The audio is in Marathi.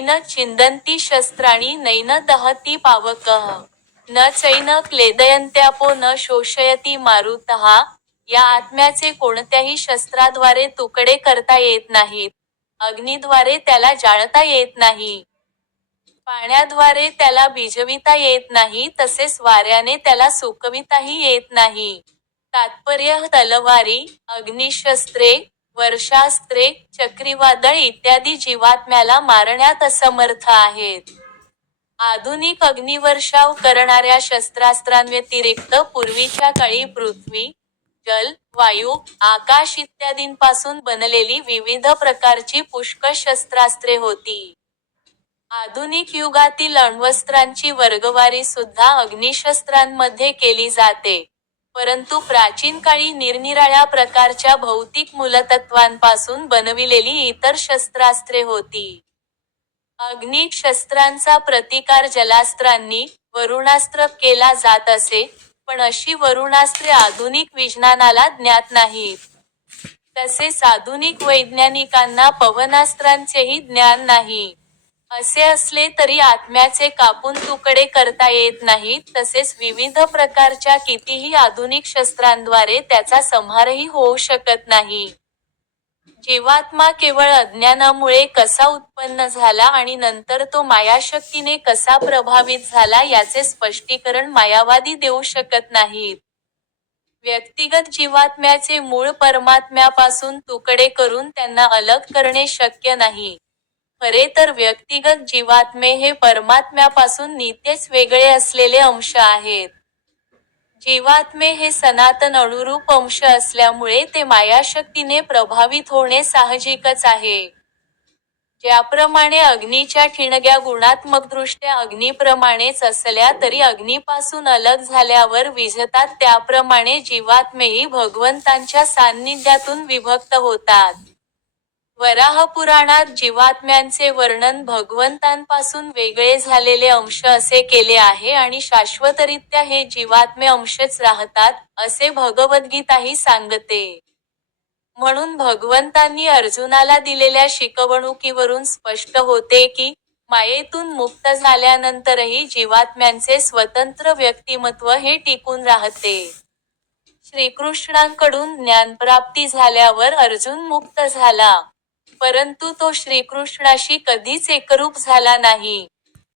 नैन छिन्दन्ति शस्त्राणि नैन दहति पावकः न चैन क्लेदयन्त्यापो न शोषयति मारुतः. या आत्म्याचे कोणत्याही शस्त्राद्वारे तुकडे करता येत नाहीत. अग्नीद्वारे त्याला जाळता येत नाही. पाण्याद्वारे त्याला भिजविता येत नाही, तसेच वाऱ्याने त्याला सुकविताही येत नाही. तात्पर्य: तलवारी, अग्निशस्त्रे, वर्षास्त्रे, चक्रीवादळ इत्यादी जीवात्म्याला मारण्यात असमर्थ आहेत. आधुनिक अग्निवर्षाव करणाऱ्या शस्त्रास्त्रांव्यतिरिक्त पूर्वीच्या काळी पृथ्वी, जल, वायू, आकाश इत्यादींपासून बनलेली विविध प्रकारची पुष्कळ शस्त्रास्त्रे होती. आधुनिक युगातील अण्वस्त्रांची वर्गवारी सुद्धा अग्निशस्त्रांमध्ये केली जाते. परंतु प्राचीन काळी निरनिराळ्या प्रकारच्या भौतिक मूलतत्वांपासून बनविलेली इतर शस्त्रास्त्रे होती. अग्निशस्त्रांचा प्रतिकार जलास्त्रांनी, वरुणास्त्र केला जात असे, पण अशी वरुणास्त्रे आधुनिक विज्ञानाला ज्ञात नाहीत. तसेच आधुनिक वैज्ञानिकांना पवनास्त्रांचेही ज्ञान नाही. असे असले तरी आत्म्याचे कापून तुकडे करता येत नाहीत, तसेच विविध प्रकारच्या कितीही आधुनिक शस्त्रांद्वारे त्याचा संहारही होऊ शकत नाही. जीवात्मा केवळ अज्ञानामुळे कसा उत्पन्न झाला आणि नंतर तो मायाशक्तीने कसा प्रभावित झाला याचे स्पष्टीकरण मायावादी देऊ शकत नाहीत. व्यक्तिगत जीवात्म्याचे मूळ परमात्म्यापासून तुकडे करून त्यांना अलग करणे शक्य नाही. खरे तर व्यक्तिगत जीवात्मे हे परमात्म्यापासून नित्यच वेगळे असलेले अंश आहेत. जीवात्मे हे सनातन अणुरूप अंश असल्यामुळे ते मायाशक्तीने प्रभावित होणे साहजिकच आहे. ज्याप्रमाणे अग्नीच्या ठिणग्या गुणात्मकदृष्ट्या अग्नीप्रमाणेच असल्या तरी अग्नीपासून अलग झाल्यावर विझतात, त्याप्रमाणे जीवात्मेही भगवंतांच्या सान्निध्यातून विभक्त होतात. वराहपुराणात जीवात्म्यांचे वर्णन भगवंतांपासून वेगळे झालेले अंश असे केले आहे आणि शाश्वतरित्या हे जीवात्मे अंशच राहतात, असे भगवद्गीताही सांगते. म्हणून भगवंतांनी अर्जुनाला दिलेल्या शिकवणुकीवरून स्पष्ट होते की, मायेतून मुक्त झाल्यानंतरही जीवात्म्यांचे स्वतंत्र व्यक्तिमत्व हे टिकून राहते. श्रीकृष्णांकडून ज्ञानप्राप्ती झाल्यावर अर्जुन मुक्त झाला. परंतु तो श्रीकृष्णाशी कधीच एकरूप झाला नाही.